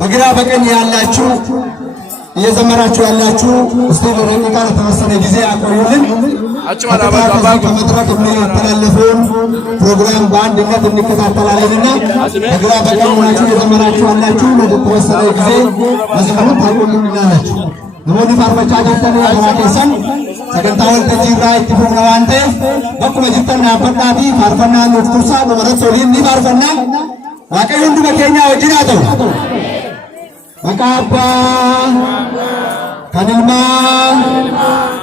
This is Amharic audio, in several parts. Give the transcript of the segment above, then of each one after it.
በግራ በቀኝ ያላችሁ እየዘመራችሁ ያላችሁ እስቲ ለደቂቃ ለተወሰነ ጊዜ አቆዩልን። ከመድረክ የሚተላለፈውን ፕሮግራም በአንድነት እንከታተላለንና በግራ በቀኝ ሆናችሁ እየዘመራችሁ ያላችሁ ለተወሰነ ጊዜ መዝሙሩን ታቆዩልናላችሁ። ነሞኒ ፋርመቻጀተን ያራቴሰን ሰገንታወል ተጂራ ኢትፉም ነዋንቴ በኩመ ጅተን ያፈጣፊ ፋርፈና ኑፍቱሳ በመረት ሶሊን ኒ ፋርፈና ዋቀይ ሁንዱ በኬኛ ወጅናተው መቃባ ከንልማ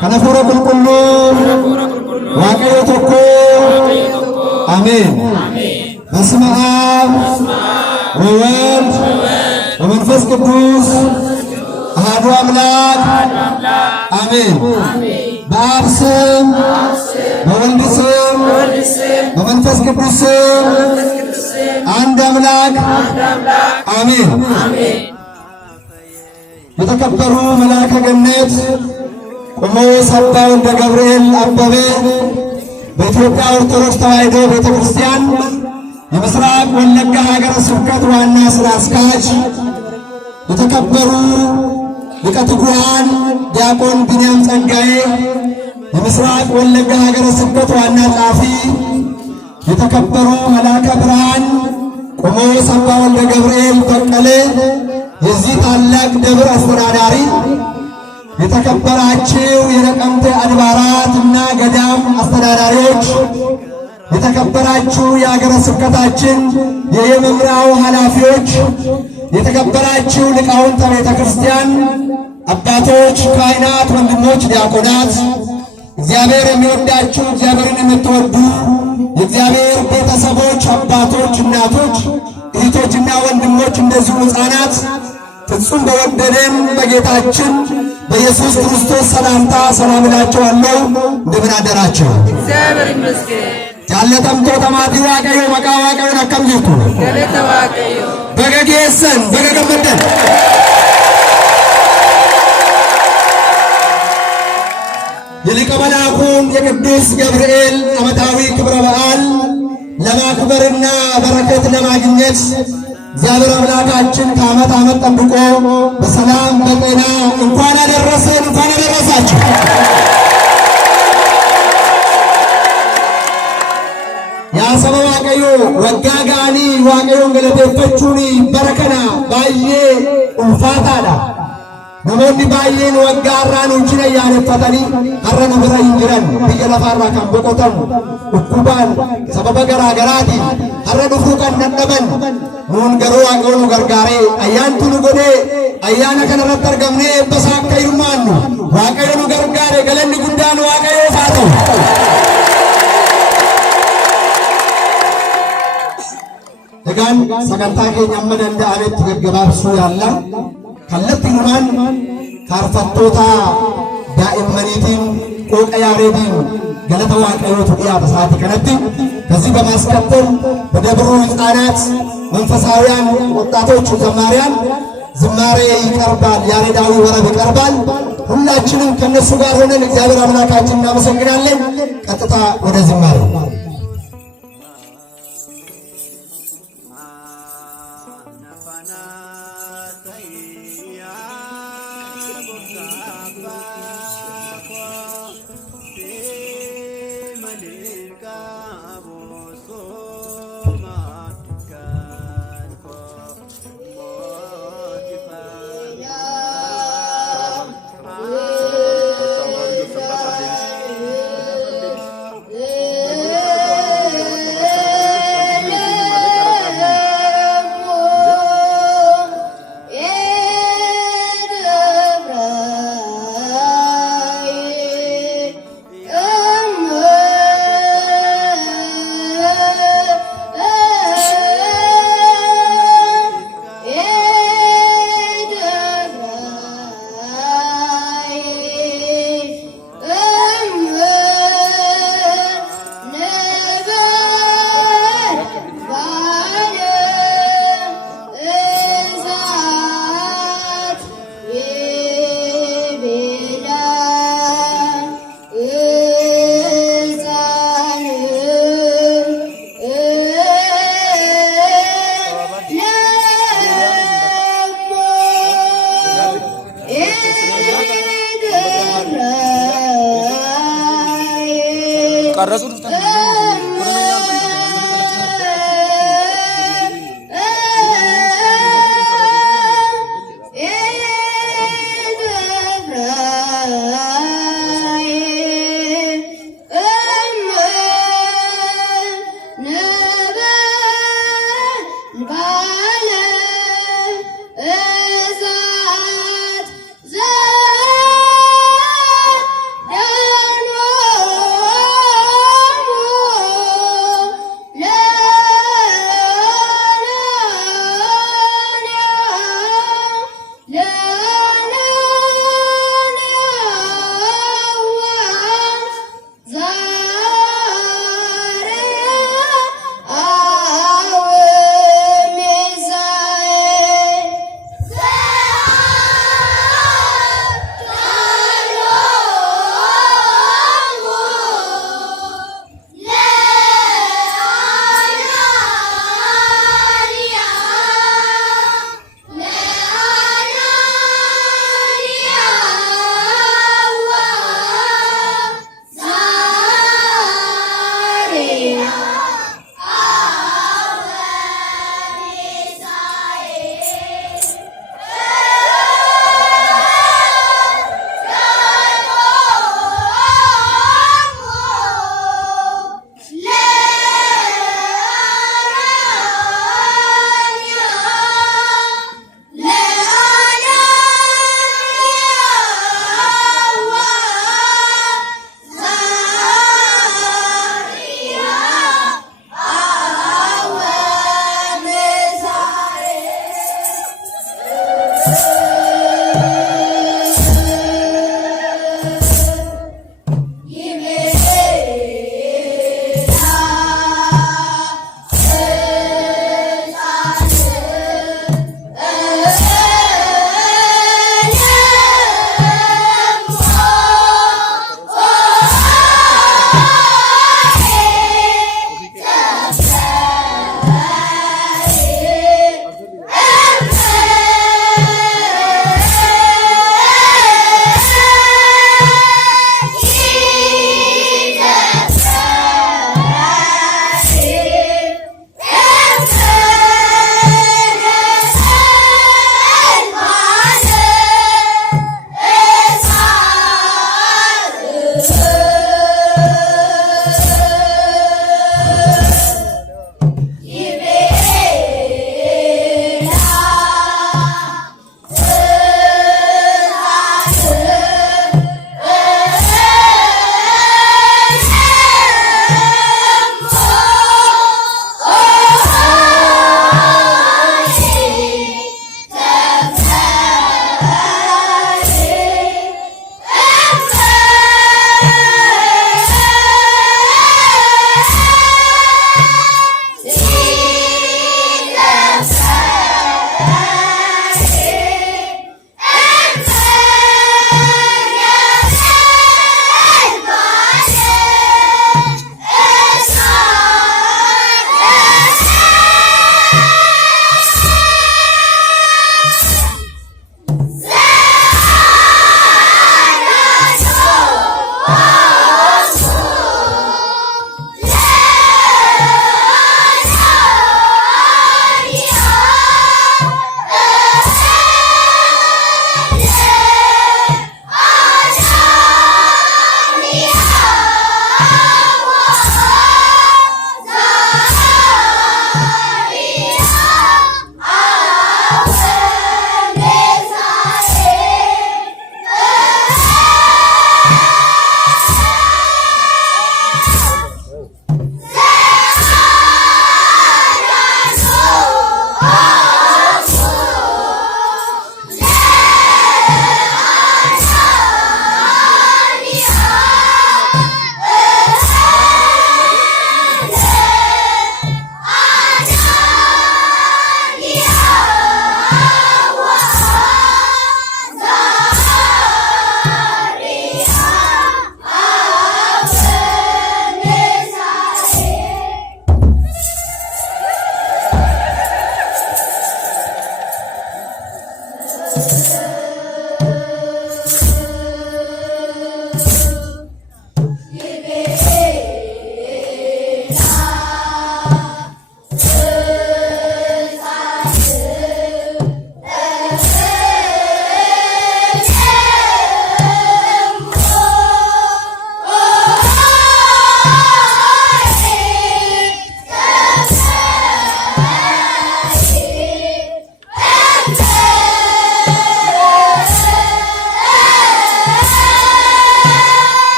ከነፎረ ቁልቁሉ ዋቀዮ ቶኮ አሜን። በስመ አብ ወወልድ ወመንፈስ ቅዱስ አሐዱ አምላክ አሜን። በአብ ስም በወልድ ስም በመንፈስ ቅዱስ ስም አንድ አምላክ አሜን። የተከበሩ መልአከ ገነት ቆሞስ አባ ወልደ ገብርኤል አበበ በኢትዮጵያ ኦርቶዶክስ ተዋሕዶ ቤተክርስቲያን የምስራቅ ወለጋ ሀገረ ስብከት ዋና ሥራ አስኪያጅ፣ የተከበሩ ሊቀ ትጉሃን ዲያቆን ቢንያም ጸጋዬ የምስራቅ ወለጋ ሀገረ ስብከት ዋና ጸሐፊ፣ የተከበሩ መልአከ ብርሃን ቆሞስ አባ ወልደ ገብርኤል በቀለ የዚህ ታላቅ ደብር አስተዳዳሪ፣ የተከበራችሁ የነቀምቴ አድባራት እና ገዳም አስተዳዳሪዎች፣ የተከበራችሁ የሀገረ ስብከታችን የየመምሪያው ኃላፊዎች፣ የተከበራችሁ ሊቃውንተ ቤተ ክርስቲያን አባቶች፣ ካህናት፣ ወንድሞች፣ ዲያቆናት፣ እግዚአብሔር የሚወዳችሁ እግዚአብሔርን የምትወዱ የእግዚአብሔር ቤተሰቦች አባቶች፣ እናቶች፣ እህቶችና ወንድሞች እንደዚሁ ሕፃናት ፍጹም በወደደን በጌታችን በኢየሱስ ክርስቶስ ሰላምታ ሰላም እላችኋለሁ። እንደምን አደራችሁ? እግዚአብሔር ይመስገን። ጃለተምቶ ተማቲ ዋቀዮ መቃ ዋቀዮን አከም ጅርቱ ገለተ ዋቀዮ በገጌሰን በገገመደን የሊቀ መላኩን የቅዱስ ገብርኤል ዓመታዊ ክብረ በዓል ለማክበርና በረከት ለማግኘት እግዚአብሔር አምላካችን ከዓመት ዓመት ጠብቆ በሰላም በጤና እንኳን አደረሰን እንኳን አደረሳችሁ። ያሰበ ዋቀዮ ወጋጋኒ ዋቀዮን ገለቴፈቹኒ በረከና ባዬ ኡልፋታዳ namoonni baay'een waggaa irraa nu jira yaaneffatanii har'a nu bira hin jiran biyya lafaarraa kan boqotan dhukkubaan sababa garaa garaatiin har'a dhufuu kan dadhaban nuun garuu Waaqayyo nu gargaaree ayyaantu nu godhee ayyaana kana irratti argamnee eebbasaa akka hirmaannu Waaqayyo nu gargaare galanni guddaan Waaqayyoof haa ta'u. Egaan sagantaa keenya amma danda'ametti gaggabaabsuu yaalla. kallattiinumaan faarfattoota daa'immaniitiin qooqa yaareetiin galata waaqayyootu dhiyaata sa'aatii kanatti ከዚህ በማስከተል በደብሩ ሕፃናት መንፈሳውያን ወጣቶች ዘማሪያን ዝማሬ ይቀርባል፣ ያሬዳዊ ወረብ ይቀርባል። ሁላችንም ከነሱ ጋር ሆነን እግዚአብሔር አምላካችን እናመሰግናለን። ቀጥታ ወደ ዝማሬ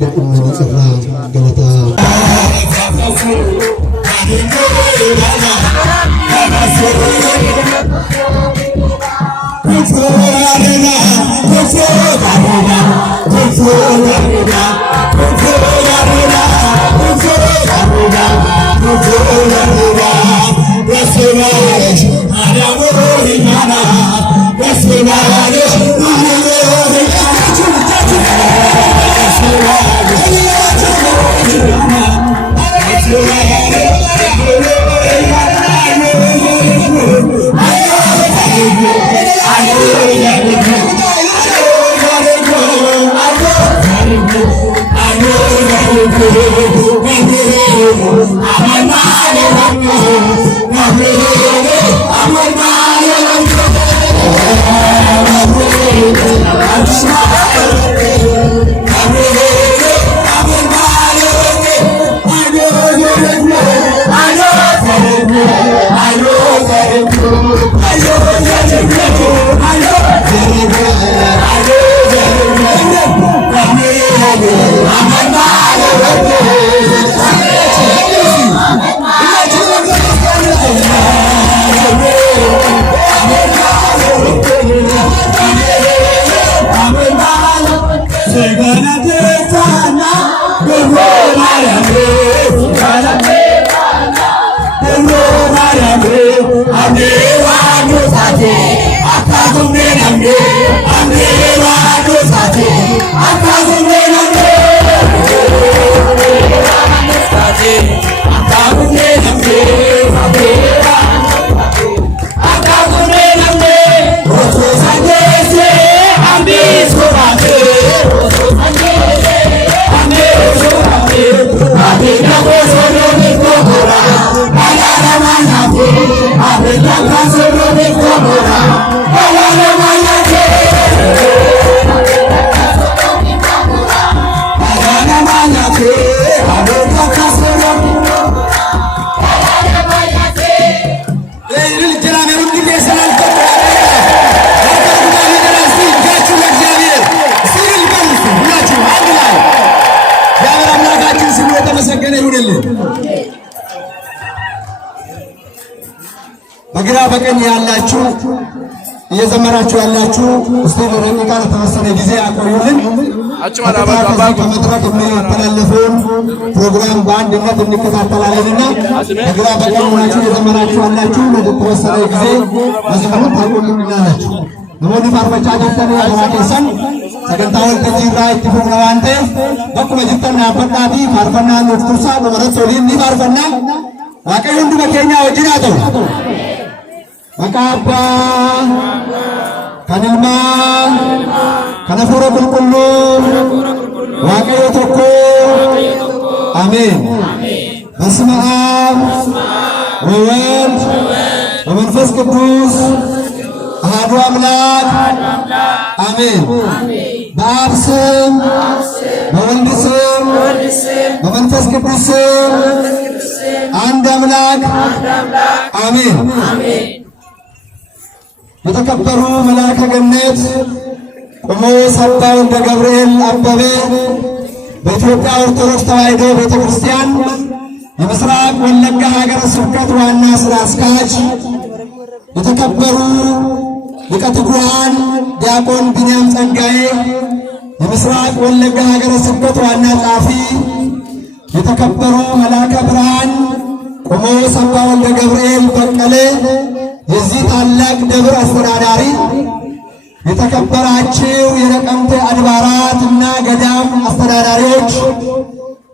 በእምነት ጽራ ገለታ በግራ በቀኝ ያላችሁ እየዘመራችሁ ያላችሁ እስቲ ለደቂቃ ለተወሰነ ጊዜ ያቆዩልን። ከመድረክ የሚተላለፈውን ፕሮግራም በአንድነት እንከታተላለንና በግራ በቀኝ ሆናችሁ እየዘመራችሁ ያላችሁ ለተወሰነ ጊዜ መዝሙሩን ታቆዩልናላችሁ። ነሞኒ ፋርፈቻ ጀተን ያራቄሰን ሰገንታወል ከጂራ ኢትፉም ነዋንቴ በኩመ ጅተን ያፈጣፊ ፋርፈና ኑፍቱሳ በመረት ሶሊን ኒ ፋርፈና waaqayyo hundi keenya wajjin haa ta'u. Maqaa Abbaa, kan Ilmaa, kan Hafuura Qulqulluu, waaqayyo tokko. Ameen. በስመ አብ ወወልድ ወመንፈስ ቅዱስ አሐዱ አምላክ አሜን። በአብ ስም በወልድ ስም በመንፈስ ቅዱስ ስም አንድ አምላክ አሜን። የተከበሩ መልአከ ገነት ቆሞስ አባ ወልደ ገብርኤል አበበ በኢትዮጵያ ኦርቶዶክስ ተዋሕዶ ቤተክርስቲያን የምስራቅ ወለጋ ሀገረ ስብከት ዋና ሥራ አስኪያጅ፣ የተከበሩ ሊቀ ትጉሃን ዲያቆን ቢንያም ጸጋዬ የምስራቅ ወለጋ ሀገረ ስብከት ዋና ጸሐፊ፣ የተከበሩ መልአከ ብርሃን ቆሞስ አባ ወልደ ገብርኤል በቀለ የዚህ ታላቅ ደብር አስተዳዳሪ፣ የተከበራችሁ የነቀምቴ አድባራትና ገዳም አስተዳዳሪዎች፣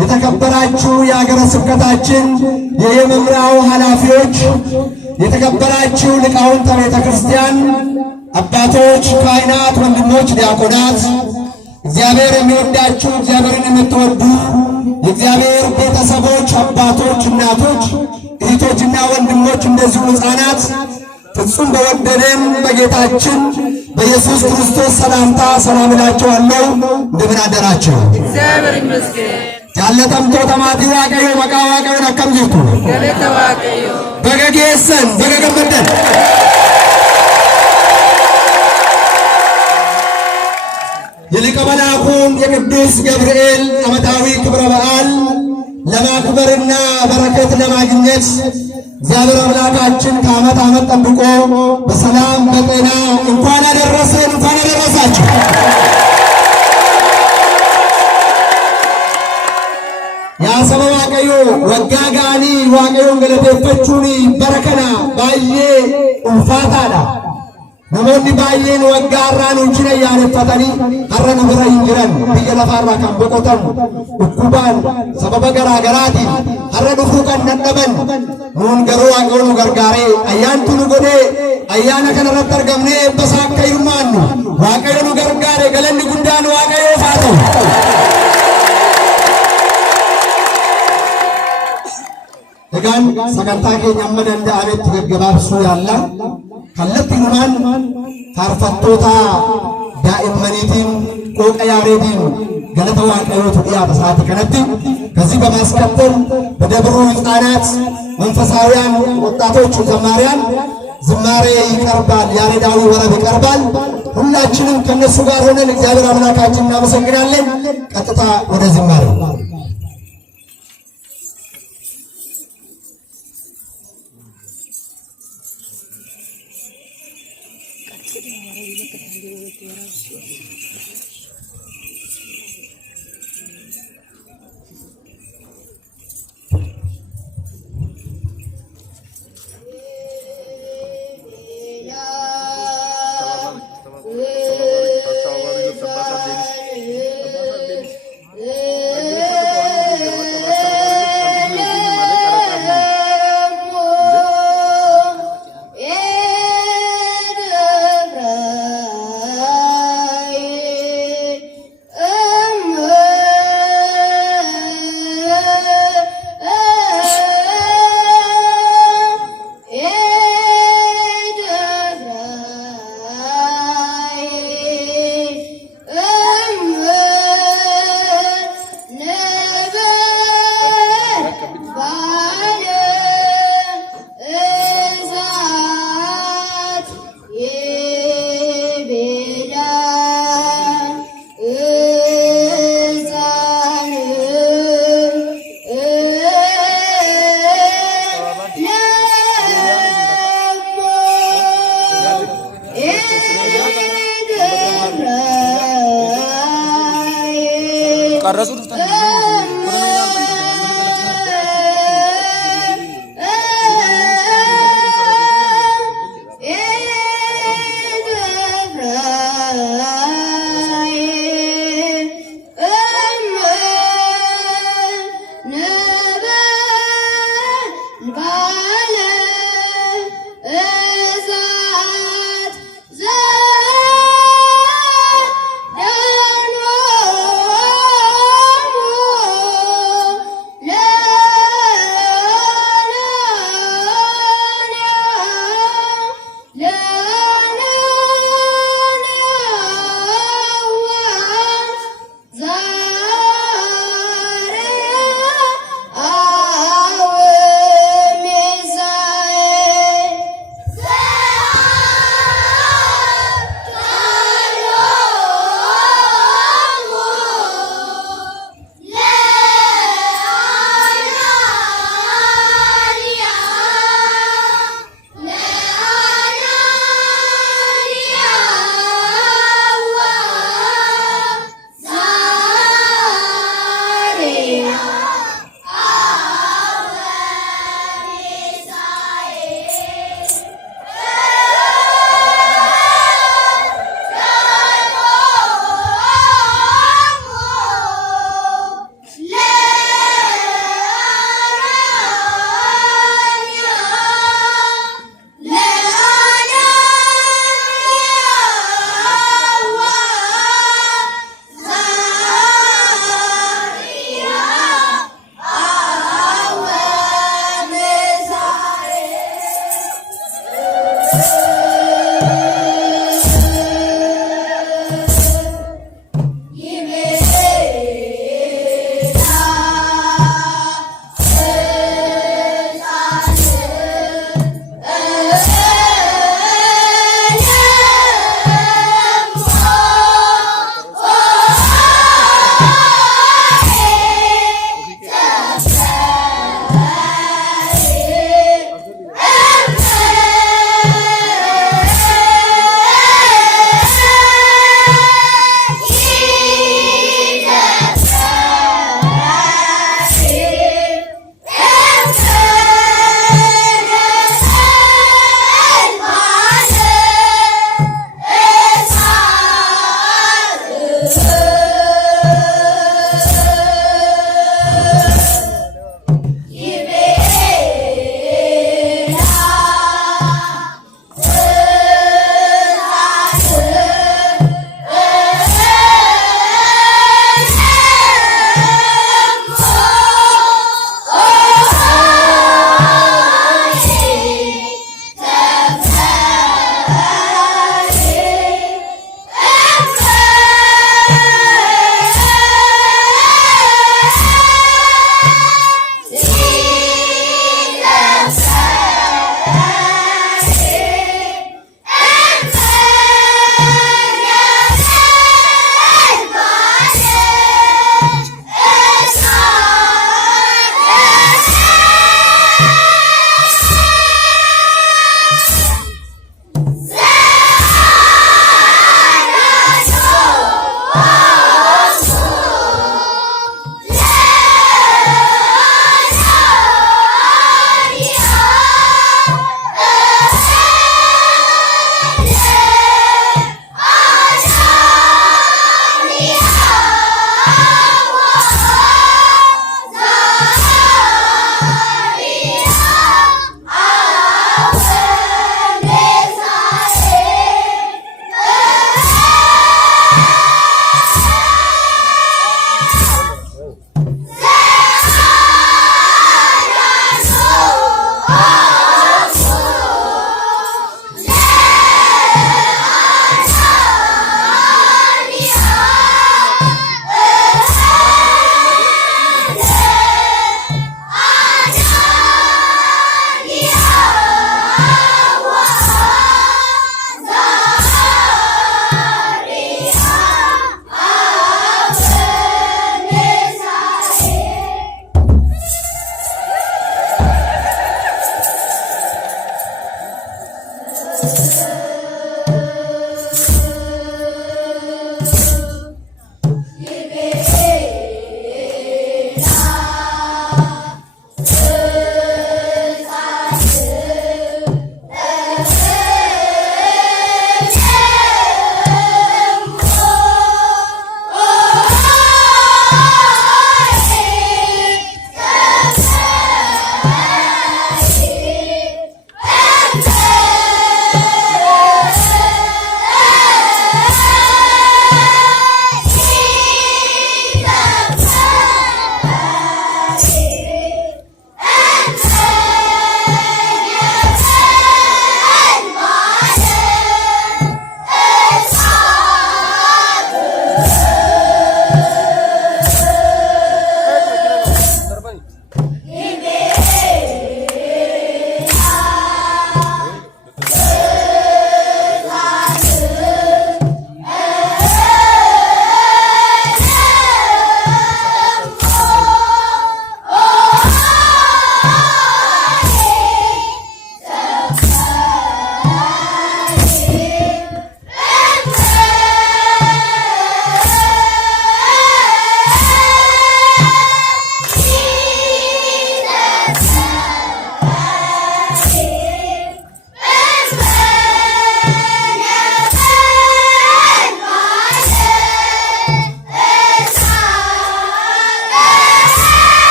የተከበራችሁ የሀገረ ስብከታችን የየመምሪያው ኃላፊዎች፣ የተከበራችሁ ሊቃውንተ ቤተ ክርስቲያን አባቶች፣ ካህናት፣ ወንድሞች፣ ዲያቆናት፣ እግዚአብሔር የሚወዳችሁ እግዚአብሔርን የምትወዱ የእግዚአብሔር ቤተሰቦች አባቶች፣ እናቶች፣ እህቶችና ወንድሞች እንደዚሁ ሕፃናት ፍጹም በወደደን በጌታችን በኢየሱስ ክርስቶስ ሰላምታ ሰላም እላችኋለሁ። እንደምን አደራችሁ? እግዚአብሔር ይመስገን። ጃለተምቶ ተማቲ ዋቀዮ መቃ ዋቀዮን አከም ጅርቱ ገለተ ዋቀዮ በገጌሰን በገገመደን የሊቀ መላኩን የቅዱስ ገብርኤል ዓመታዊ ክብረ በዓል ለማክበርና በረከት ለማግኘት እግዚአብሔር አምላካችን ከዓመት ዓመት ጠብቆ በሰላም በጤና እንኳን አደረሰን፣ እንኳን አደረሳችሁ። ያሰበ ዋቀዮ ወጋጋኒ ዋቀዮን ገለቴፈቹኒ በረከና ባዬ ኡልፋታዳ namoonni baay'een waggaa irraa nu jira yaaneffatanii har'a nu bira hin jiran biyya lafaarraa kan boqotan dhukkubaan sababa garaa garaatiin har'a dhufuu kan dadhaban nuun garuu waaqayyo nu gargaaree ayyaantu nu godhee ayyaana kana irratti argamnee eebbasaa akka hirmaannu waaqayyo nu gargaare galanni guddaan waaqayyoof haa ta'u. Egaan sagantaa keenya amma danda'ametti gaggabaabsuu yaalla. Kallattii numaan faarfattoota daa'immaniitiin qooqa yaareetiin galata waaqayyootu dhiyaata sa'aatii kanatti. ከዚህ በማስከተል በደብሩ ሕፃናት መንፈሳውያን ወጣቶች ዘማሪያን ዝማሬ ይቀርባል፣ ያሬዳዊ ወረብ ይቀርባል። ሁላችንም ከነሱ ጋር ሆነን እግዚአብሔር አምላካችን እናመሰግናለን። ቀጥታ ወደ ዝማሬው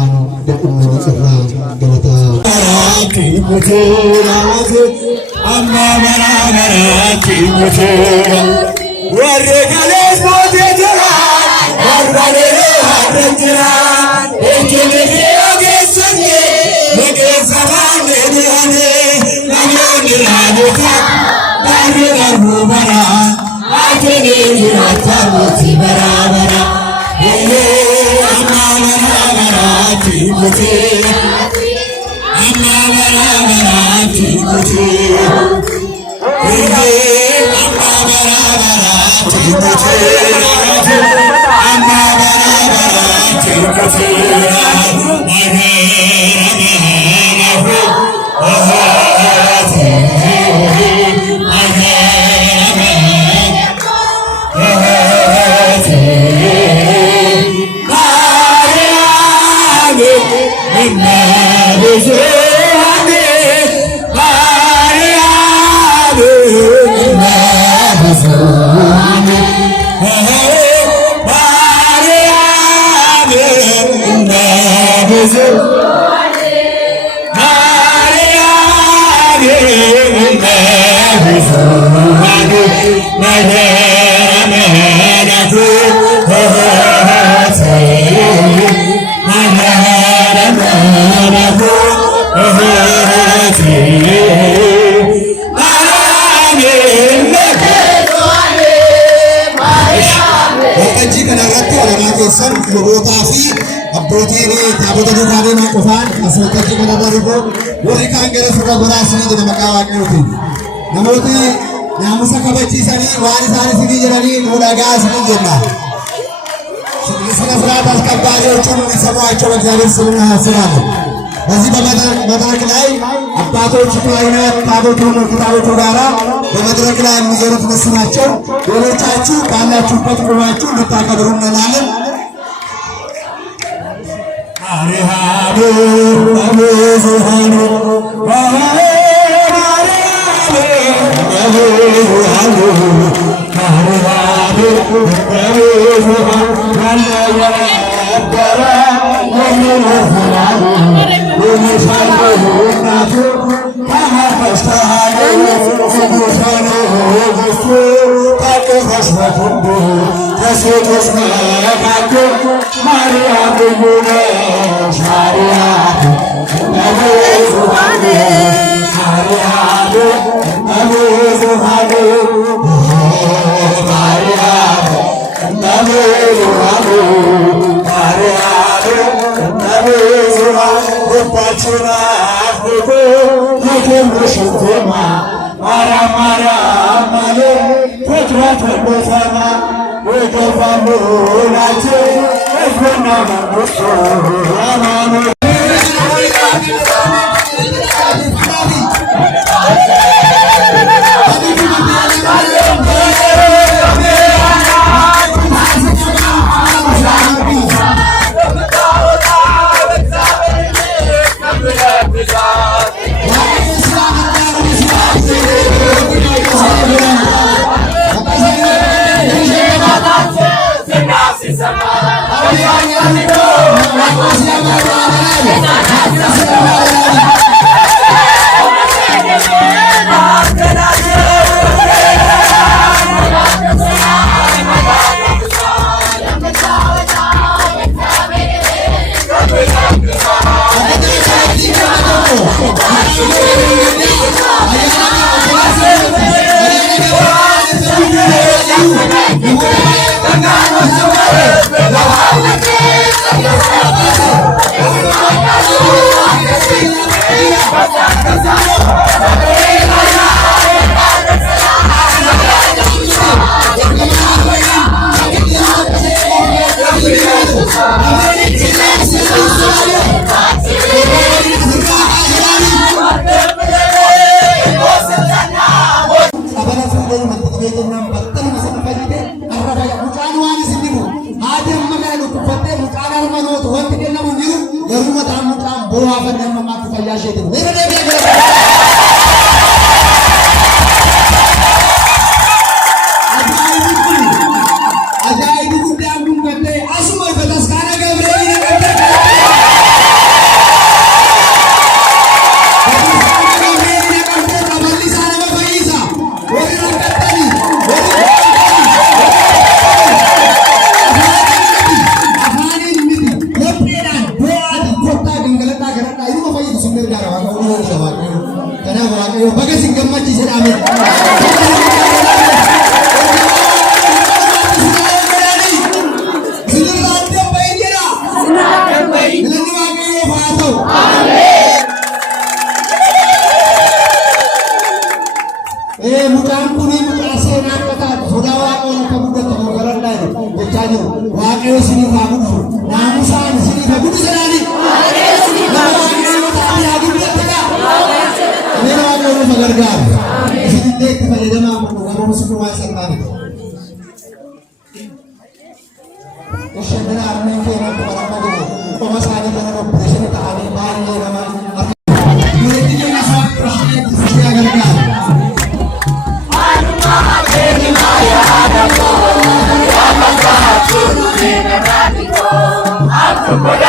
afaan dadhummaa irraa galata. Amma maraatti muteera warri galees bootee jira warbalee harra jira eegilee ogeessanii ogeessa baanee dhiyaanee namoonni raabota baay'ee darbuu bara akeelee jiraata mootii bara bara amma maraatti muteera. Lubootaa fi abbootiin taabota duukaa qofaan asirratti kana darbu warri kaan gara surra goraasanii jedha maqaa Waaqayyootiin. Namooti naamusa kabachiisanii waan isaan isinii jedhanii nu dhagaa isinii jenna. Sina ስርዓት አስከባሪዎቹን እንዲሰሟቸው በእግዚአብሔር ስም እናሳስባለን። በዚህ በመድረክ ላይ አባቶች ካህናት ከታቦቱ ጋራ በመድረክ ላይ የሚዞሩት እነሱ ናቸው። ሌሎቻችሁ ባላችሁበት ቆማችሁ እንድታከብሩ እንላለን። Asuma ibadah sekarang Gabriel ini jiru waaqayyo isiniif haa guddisu naamusaan isiniif haa guddisu jedhanii Mira waaqayyo nu gargaaru isinillee itti fayyadamaa garuu sunumaa isa qabu Ishadara armeen keenya barama jiru qoma isaanii kana opereeshinii ta'anii baay'ee nama Meetiin isaa opereeshinii si gargaaru Come on,